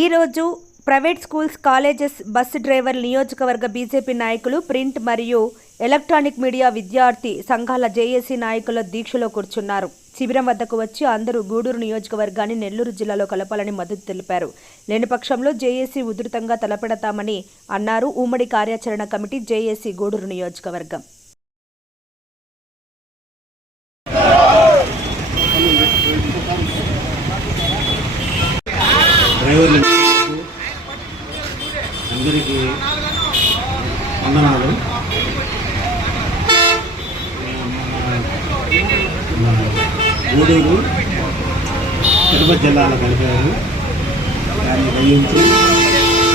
ఈరోజు private schools colleges bus driver నియోజకవర్గ BJP నాయకులు ప్రింట్ మరియు ఎలక్ట్రానిక్ మీడియా విద్యార్థి సంఘాల జేఏసీ నాయకుల దీక్షలో కూర్చున్నారు. శిబిరం వద్దకు వచ్చి అందరూ గూడూరు నియోజకవర్గాన్ని నెల్లూరు జిల్లాలో కలపాలని మద్దతు తెలిపారు. లేని పక్షంలో జేఏసీ ఉధృతంగా తలపెడతామని అన్నారు ఉమ్మడి కార్యాచరణ కమిటీ జేఏసీ గూడూరు నియోజకవర్గం. డ్రైవర్లు అందరికీ వందనాలు. గూడూరు తిరుపతి జిల్లాలో కలిపారు. దాన్ని గ్రహించి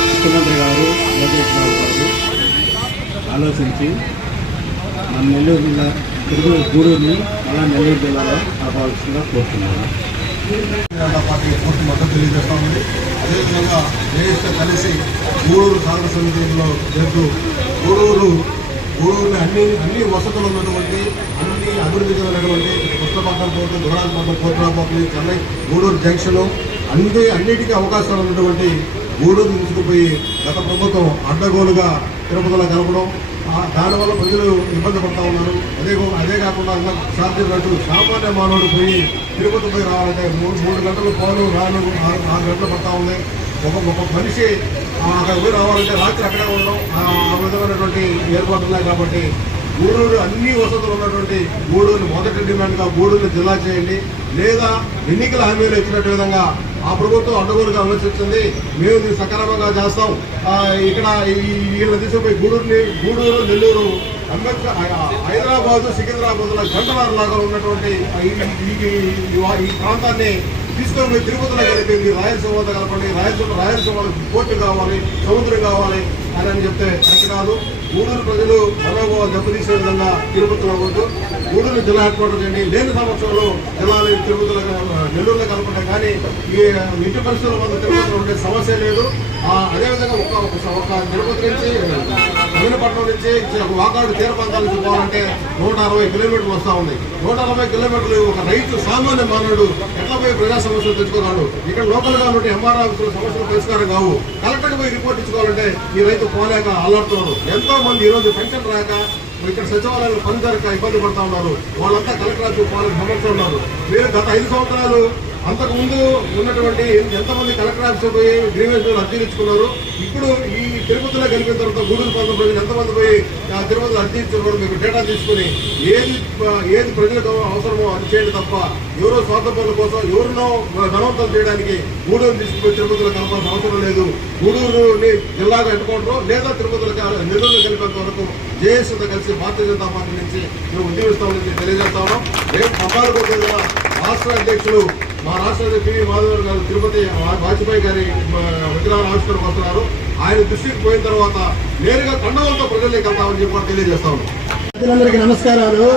ముఖ్యమంత్రి గారు లోకేష్ బాబు గారు ఆలోచించి మన నెల్లూరు జిల్లా తిరుపతి గూడూరుని అలా నెల్లూరు జిల్లాలో కాపాల్సిందిగా కోరుతున్నాను. జనతా పార్టీ పూర్తి మద్దతు తెలియజేస్తా ఉంది. అదేవిధంగా జేఎస్తో కలిసి గూడూరు కాంగ్రెస్ సమితిలో చేస్తూ గూడూరు గూడూరుని అన్ని అన్ని వసతులు ఉన్నటువంటి అన్ని అభివృద్ధి చెందినటువంటి పుస్తకాల పోటీ దురాజపట్నం కోట్రాపోటీ చెన్నై గూడూరు జంక్షన్ అన్ని అన్నిటికీ అవకాశాలు ఉన్నటువంటి గూడూరు తీసుకుపోయి గత ప్రభుత్వం అడ్డగోలుగా తిరుపతిలో కలపడం దానివల్ల ప్రజలు ఇబ్బంది పడతా ఉన్నారు. అదే అదే కాకుండా ఇందాక సార్ సామాన్య మానవుడు పోయి తిరుపతి పోయి రావాలంటే మూడు మూడు గంటలు పోను రాను ఆరు గంటలు పడతా ఉంది. ఒక ఒక మనిషి అక్కడ పోయి రావాలంటే రాత్రి అక్కడే ఉండడం ఆ విధమైనటువంటి ఏర్పాట్లు ఉన్నాయి కాబట్టి గూడూరు అన్ని వసతులు ఉన్నటువంటి గూడూరు మొదటి డిమాండ్గా గూడూరుని జిల్లా చేయండి. లేదా ఎన్నికల హామీలు ఇచ్చినట్టు విధంగా ఆ ప్రభుత్వం అడ్డగోలుగా విమర్శించింది మేము దీన్ని సక్రమంగా చేస్తాం. ఇక్కడ వీళ్ళ తీసుకుపోయి గూడూరుని గూడూరు నెల్లూరు అంబేద్కర్ హైదరాబాదు సికింద్రాబాద్ గంటలారు లాగా ఉన్నటువంటి ఈ ప్రాంతాన్ని తీసుకొని పోయి తిరుపతిలో కలిపింది రాయలసీమ వద్ద కలపండి రాయలసీమ రాయలసీమ కోర్టు కావాలి సముద్రం కావాలి అని అని చెప్తే కరెక్ట్ కాదు. గూడూరు ప్రజలు మనోభావాలు దెబ్బతీసే విధంగా తిరుపతిలో వద్దు. గూడూరు జిల్లా హెడ్ క్వార్టర్ చేయండి లేని సంవత్సరంలో జిల్లాలో తిరుపతిలో కానీ ఈ ఇంటి పరిస్థితుల వద్ద ఉండే సమస్య లేదు. అదేవిధంగా ఒక ఒక- తిరుపతి నుంచి నవీనపట్నం నుంచి వాకాడు తీర ప్రాంతాల పోవాలంటే నూట అరవై కిలోమీటర్లు వస్తూ ఉంది. నూట అరవై కిలోమీటర్లు ఒక రైతు సామాన్య మానవుడు ఎట్లా పోయి ప్రజా సమస్యలు తెచ్చుకున్నాడు ఇక్కడ లోకల్గా ఎంఆర్ ఆఫీసులో సమస్యలు పరిష్కారం కావు. కలెక్టర్ పోయి రిపోర్ట్ ఇచ్చుకోవాలంటే ఈ రైతు పోలేక అల్లాడుతున్నారు. ఎంతో మంది ఈ రోజు పెన్షన్ రాక ఇక్కడ సచివాలయాలు పని జరగక ఇబ్బంది పడతా ఉన్నారు. వాళ్ళంతా కలెక్టర్ ఆఫీస్ పోవాలని సమస్య ఉన్నారు. మీరు గత ఐదు సంవత్సరాలు అంతకుముందు ఉన్నటువంటి ఎంతమంది కలెక్టర్ ఆఫీస్ పోయి గ్రీవెన్స్లు అర్జీలు ఇచ్చుకున్నారు ఇప్పుడు ఈ తిరుపతిలో కలిపిన తర్వాత గూడూరు ప్రాంతం ప్రజలు ఎంతమంది పోయి ఆ తిరుపతిలో అర్జీ ఇచ్చుకున్నారు మీకు డేటా తీసుకుని ఏది ఏది ప్రజలకు అవసరమో అది చేయండి తప్ప ఎవరో స్వార్థ పనుల కోసం ఎవరినో ధనవంతం చేయడానికి గూడూరు తీసుకుపోయి తిరుపతిలో కలపాల్సిన అవసరం లేదు. గూడూరుని జిల్లాగా ఎన్నుకోవడం లేదా తిరుపతిలో క- నెల్లూరులో కలిపేంత వరకు జేఎస్తో కలిసి భారతీయ జనతా పార్టీ నుంచి మేము ఉద్యమిస్తామని తెలియజేస్తాము రేపు పద్నాలుగో రాష్ట్ర అధ్యక్షులు మా రాష్ట్ర అధ్యక్షులు పివి మాధవ్ గారు తిరుపతి వాజ్పేయి గారి మ, విగ్రహాలు ఆవిష్కరణకు వస్తున్నారు. ఆయన దృష్టికి పోయిన తర్వాత నేరుగా కండవంతో ప్రజల్లోకి వెళ్తామని చెప్పి కూడా తెలియజేస్తా ప్రజలందరికీ నమస్కారాలు.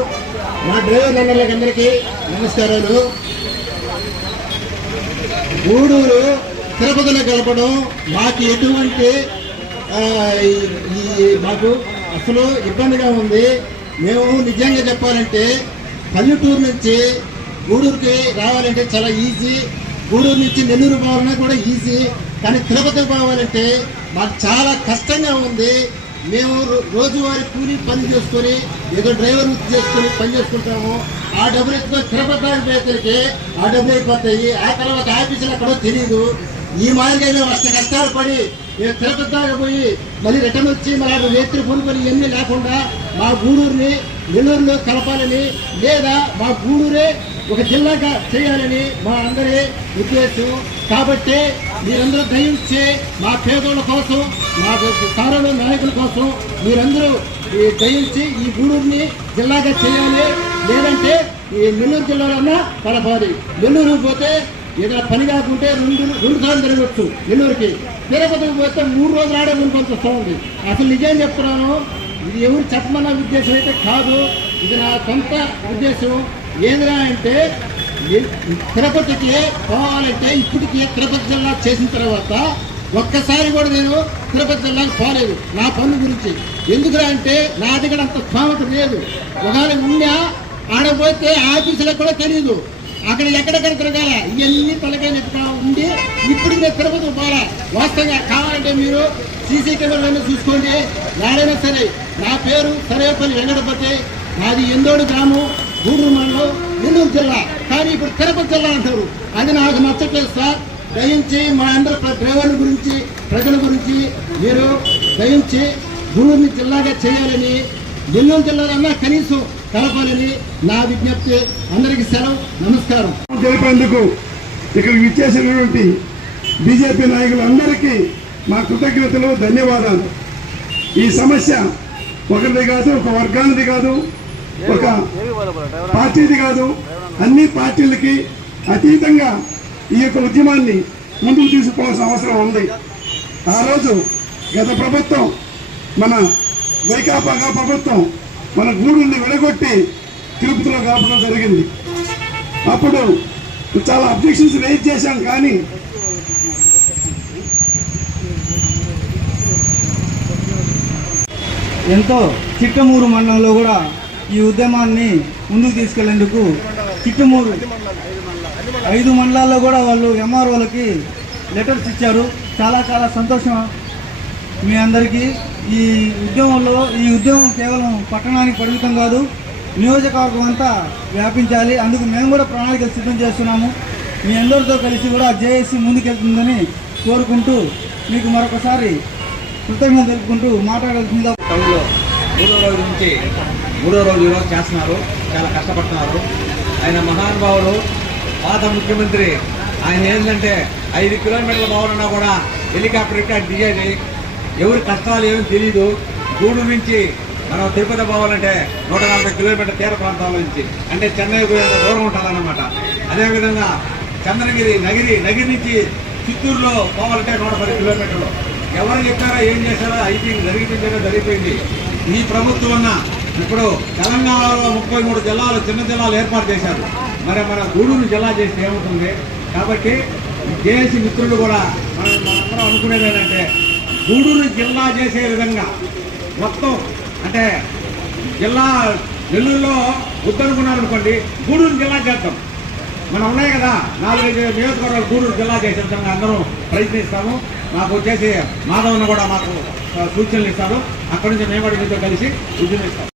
మా డ్రైవర్లందరికీ అందరికీ నమస్కారాలు. గూడూరు తిరుపతిలో కలపడం మాకు ఎటువంటి ఈ- మాకు అసలు ఇబ్బందిగా ఉంది. మేము నిజంగా చెప్పాలంటే పల్లెటూరు నుంచి గూడూరుకి రావాలంటే చాలా ఈజీ. గూడూరు నుంచి నెల్లూరు పోవాలన్నా కూడా ఈజీ. కానీ తిరుపతికి పోవాలంటే మాకు చాలా కష్టంగా ఉంది. మేము రో- రోజువారీ కూలి పని చేసుకొని ఏదో డ్రైవర్ వృత్తి చేసుకొని పని చేసుకుంటాము. ఆ డబ్బులు ఎత్తుకొని తిరుపతి దాకా పోయేసరికి ఆ డబ్బులు అయిపోతాయి. ఆ తర్వాత ఆఫీసులు ఎక్కడో తెలియదు ఈ మాదిరిగా మేము అష్ట కష్టాలు పడి మేము తిరుపతి దాకా పోయి మళ్ళీ రిటర్న్ వచ్చి మళ్ళీ రేత్రి పనుకొని ఇవన్నీ లేకుండా మా గూడూరుని నెల్లూరులో కలపాలని లేదా మా గూడూరే ఒక జిల్లాగా చేయాలని మా అందరి ఉద్దేశం. కాబట్టి మీరందరూ దయించి మా పేదోళ్ళ కోసం మా సారణ నాయకుల కోసం మీరందరూ ఈ దయించి ఈ గూడూరుని జిల్లాగా చేయాలి. లేదంటే ఈ నెల్లూరు జిల్లాలోనే కలపాలి నెల్లూరు పోతే ఏదైనా పని కాకుంటే రెండు రెండు సార్లు తిరగచ్చు నెల్లూరుకి. తిరుపతికి పోతే మూడు రోజులు ఆడే ముందు వస్తూ ఉంది. అసలు నిజం చెప్తున్నాను ఇది ఎవరు చెప్పమన్న ఉద్దేశం అయితే కాదు. ఇది నా సొంత ఉద్దేశం. ఏందిరా అంటే తిరుపతికి పోవాలంటే ఇప్పటికి తిరుపతి జిల్లా చేసిన తర్వాత ఒక్కసారి కూడా నేను తిరుపతి జిల్లాకి పోలేదు నా పన్ను గురించి. ఎందుకురా అంటే నా దగ్గర అంత స్థామత లేదు. ఒకవేళ ఉన్నా ఆడపోతే ఆఫీసులకు కూడా తెలియదు అక్కడ ఎక్కడెక్కడ తిరగాల? ఇవన్నీ తలకాయ నెట్టుగా ఉండి ఇప్పుడు నేను తిరుపతి పోలే. వాస్తవంగా కావాలంటే మీరు సీసీ కెమెరాలను చూసుకోండి. ఎవరైనా సరే నా పేరు సరేపల్లి వెంకటపతి. నాది ఎందోడు గ్రామం గూడూరు నెల్లూరు జిల్లా కానీ ఇప్పుడు తిరుపతి జిల్లా అంటారు. అది నాకు నచ్చట్లేదు సార్. దయించి మా అందరి డ్రైవర్ల గురించి ప్రజల గురించి మీరు దయించి గూడూరుని జిల్లాగా చేయాలని నెల్లూరు జిల్లాలన్నా కనీసం కలపాలని నా విజ్ఞప్తి. అందరికీ సెలవు. నమస్కారం. తెలిపేందుకు ఇక్కడ విచ్చేసినటువంటి బీజేపీ నాయకులందరికీ మా కృతజ్ఞతలు ధన్యవాదాలు. ఈ సమస్య ఒకరిది కాదు ఒక వర్గానిది కాదు. ఒక పార్టీది కాదు అన్ని పార్టీలకి అతీతంగా ఈ యొక్క ఉద్యమాన్ని ముందుకు తీసుకోవాల్సిన అవసరం ఉంది. ఆ రోజు గత ప్రభుత్వం మన వైకాపాగా ప్రభుత్వం మన గూడుని విడగొట్టి తిరుపతిలో కాపడం జరిగింది. అప్పుడు చాలా అబ్జెక్షన్స్ రేజ్ చేశాం కానీ ఎంతో చిట్టమూరు మండలంలో కూడా ఈ ఉద్యమాన్ని ముందుకు తీసుకెళ్ళేందుకు చిట్టుమూరు ఐదు మండలాల్లో కూడా వాళ్ళు ఎంఆర్ఓలకి లెటర్స్ ఇచ్చారు. చాలా చాలా సంతోషం. మీ అందరికీ ఈ ఉద్యమంలో ఈ ఉద్యమం కేవలం పట్టణానికి పరిమితం కాదు నియోజకవర్గం అంతా వ్యాపించాలి. అందుకు మేము కూడా ప్రణాళికలు సిద్ధం చేస్తున్నాము. మీ అందరితో కలిసి కూడా జేఏసీ ముందుకెళ్తుందని కోరుకుంటూ మీకు మరొకసారి కృతజ్ఞత తెలుపుకుంటూ మాట్లాడాల్సిందిగా టౌన్లో మూడో రోజు నుంచి మూడో రోజు ఈరోజు చేస్తున్నారు. చాలా కష్టపడుతున్నారు. ఆయన మహానుభావుడు పాత ముఖ్యమంత్రి. ఆయన ఏంటంటే ఐదు కిలోమీటర్ల భవనన్నా కూడా హెలికాప్టర్ ఇక్కడ దిగేది. ఎవరి కష్టాలు ఏమీ తెలియదు గూడు నుంచి మనం తిరుపతి పోవాలంటే నూట నలభై కిలోమీటర్ తీర ప్రాంతాల నుంచి. అంటే చెన్నై దూరం ఉంటుందన్నమాట అదేవిధంగా చంద్రగిరి నగిరి నగిరి నుంచి చిత్తూరులో పోవాలంటే నూట పది కిలోమీటర్లు. ఎవరు చెప్పారో ఏం చేశారో అయిపోయింది జరిగిపోయిందో జరిగిపోయింది. ఈ ప్రభుత్వం అన్న ఇప్పుడు తెలంగాణలో ముప్పై మూడు జిల్లాలు చిన్న జిల్లాలు ఏర్పాటు చేశారు. మరి మన గూడూరు జిల్లా చేస్తే ఏమవుతుంది? కాబట్టి జేఏసీ మిత్రులు కూడా మనం మనందరం అనుకునేది ఏంటంటే గూడూరు జిల్లా చేసే విధంగా మొత్తం అంటే జిల్లా నెల్లూరులో వద్దనుకున్నారనుకోండి గూడూరు జిల్లా చేద్దాం. మనం ఉన్నాయి కదా నాలుగైదు నియోజకవర్గాలు గూడూరు జిల్లా చేసే విధంగా అందరం ప్రయత్నిస్తాము. మాకు వచ్చేసి మాధవన్న కూడా మాకు సూచనలు ఇస్తారు. అక్కడి నుంచి మేము కూడా మీతో కలిసి ఉద్యమిస్తాం.